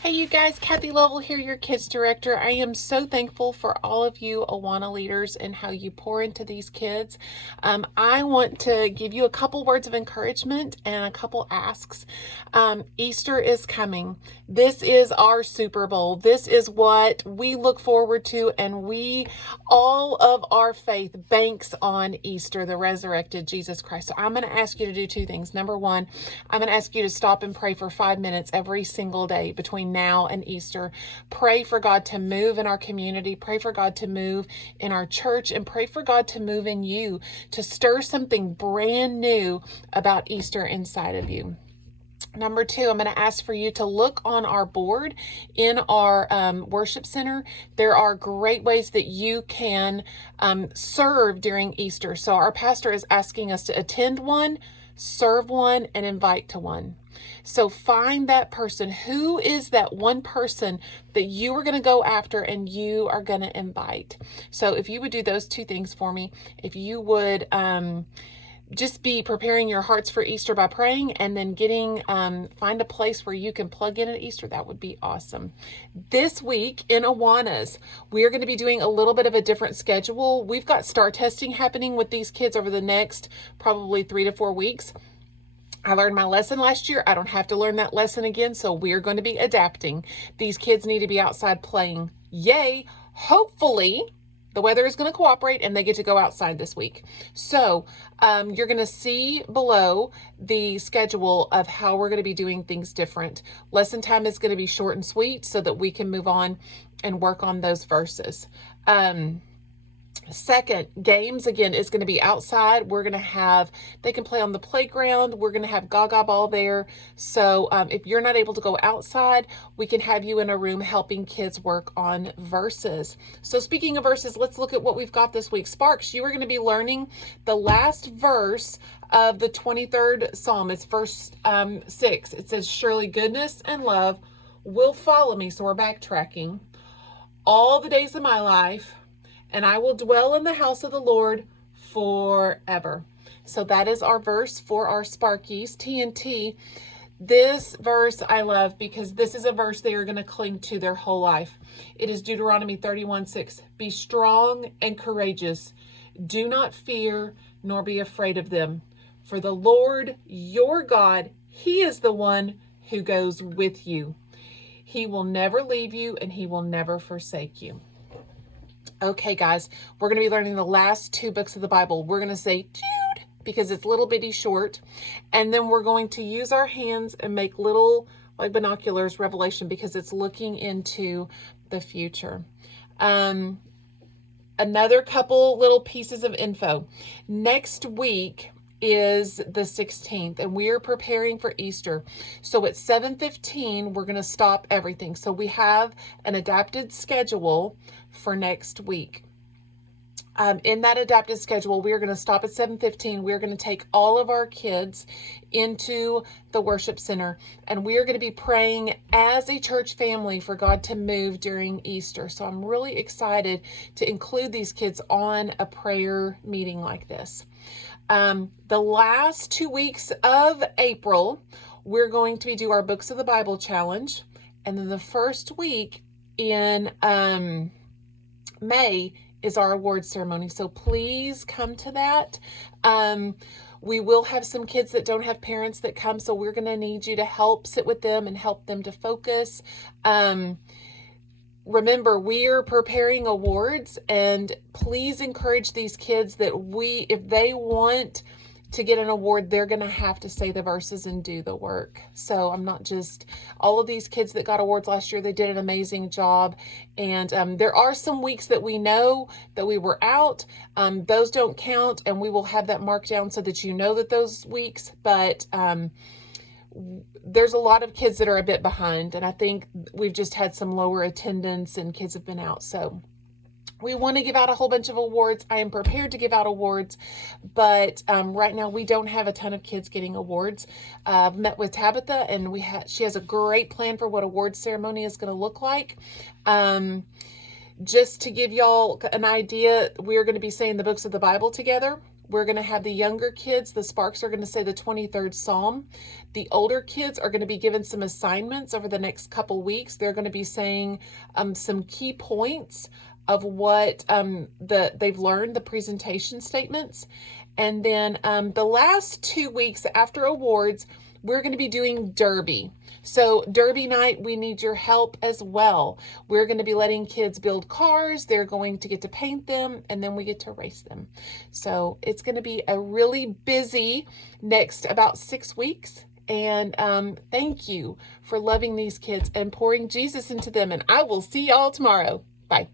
Hey you guys, Kathy Lovell here, your kids director. I am so thankful for all of you AWANA leaders and how you pour into these kids. I want to give you a couple words of encouragement and a couple asks. Easter is coming. This is our Super Bowl. This is what we look forward to, and all of our faith banks on Easter, the resurrected Jesus Christ. So I'm going to ask you to do two things. Number one, I'm going to ask you to stop and pray for 5 minutes every single day between now and Easter. Pray for God to move in our community. Pray for God to move in our church, and pray for God to move in you, to stir something brand new about Easter inside of you. Number two, I'm going to ask for you to look on our board in our worship center. There are great ways that you can serve during Easter. So our pastor is asking us to attend one, serve one, and invite to one. So find that person. Who is that one person that you are going to go after and you are going to invite? So if you would do those two things for me, if you would just be preparing your hearts for Easter by praying, and then find a place where you can plug in at Easter, that would be awesome. This week in Awanas, we are going to be doing a little bit of a different schedule. We've got STAR testing happening with these kids over the next probably 3 to 4 weeks. I learned my lesson last year. I don't have to learn that lesson again, so we're going to be adapting. These kids need to be outside playing. Yay! Hopefully, the weather is going to cooperate and they get to go outside this week. So you're going to see below the schedule of how we're going to be doing things different. Lesson time is going to be short and sweet so that we can move on and work on those verses. Second, games, again, is going to be outside. They can play on the playground. We're going to have Gaga Ball there. So if you're not able to go outside, we can have you in a room helping kids work on verses. So speaking of verses, let's look at what we've got this week. Sparks, you are going to be learning the last verse of the 23rd Psalm. It's verse 6. It says, "Surely goodness and love will follow me." So we're backtracking. "All the days of my life, and I will dwell in the house of the Lord forever." So that is our verse for our Sparkies, TNT. This verse I love because this is a verse they are going to cling to their whole life. It is Deuteronomy 31:6. "Be strong and courageous. Do not fear nor be afraid of them. For the Lord your God, He is the one who goes with you. He will never leave you and He will never forsake you." Okay, guys, we're going to be learning the last 2 books of the Bible. We're going to say Jude because it's little bitty short. And then we're going to use our hands and make little, like binoculars, Revelation, because it's looking into the future. Another couple little pieces of info. Next week is the 16th, and we are preparing for Easter. So at 7:15, we're going to stop everything. So we have an adapted schedule for next week. In that adapted schedule, we are going to stop at 7:15. We're going to take all of our kids into the worship center, and we are going to be praying as a church family for God to move during Easter. So I'm really excited to include these kids on a prayer meeting like this. The last 2 weeks of April, we're going to do our Books of the Bible challenge. And then the first week in May is our awards ceremony. So please come to that. We will have some kids that don't have parents that come. So we're going to need you to help sit with them and help them to focus. Remember, we are preparing awards, and please encourage these kids that if they want to get an award, they're going to have to say the verses and do the work. So I'm not just, all of these kids that got awards last year, they did an amazing job. And there are some weeks that we know that we were out. Those don't count, and we will have that marked down so that you know that those weeks, but there's a lot of kids that are a bit behind, and I think we've just had some lower attendance and kids have been out. So we want to give out a whole bunch of awards. I am prepared to give out awards, but right now we don't have a ton of kids getting awards. I've met with Tabitha, and she has a great plan for what awards ceremony is going to look like. Just to give y'all an idea, we are going to be saying the books of the Bible together. We're going to have the younger kids, the Sparks, are going to say the 23rd Psalm. The older kids are going to be given some assignments over the next couple weeks. They're going to be saying some key points of what they've learned, the presentation statements. And then the last 2 weeks after awards, we're going to be doing Derby. So Derby night, we need your help as well. We're going to be letting kids build cars. They're going to get to paint them, and then we get to race them. So it's going to be a really busy next about 6 weeks. And thank you for loving these kids and pouring Jesus into them. And I will see y'all tomorrow. Bye.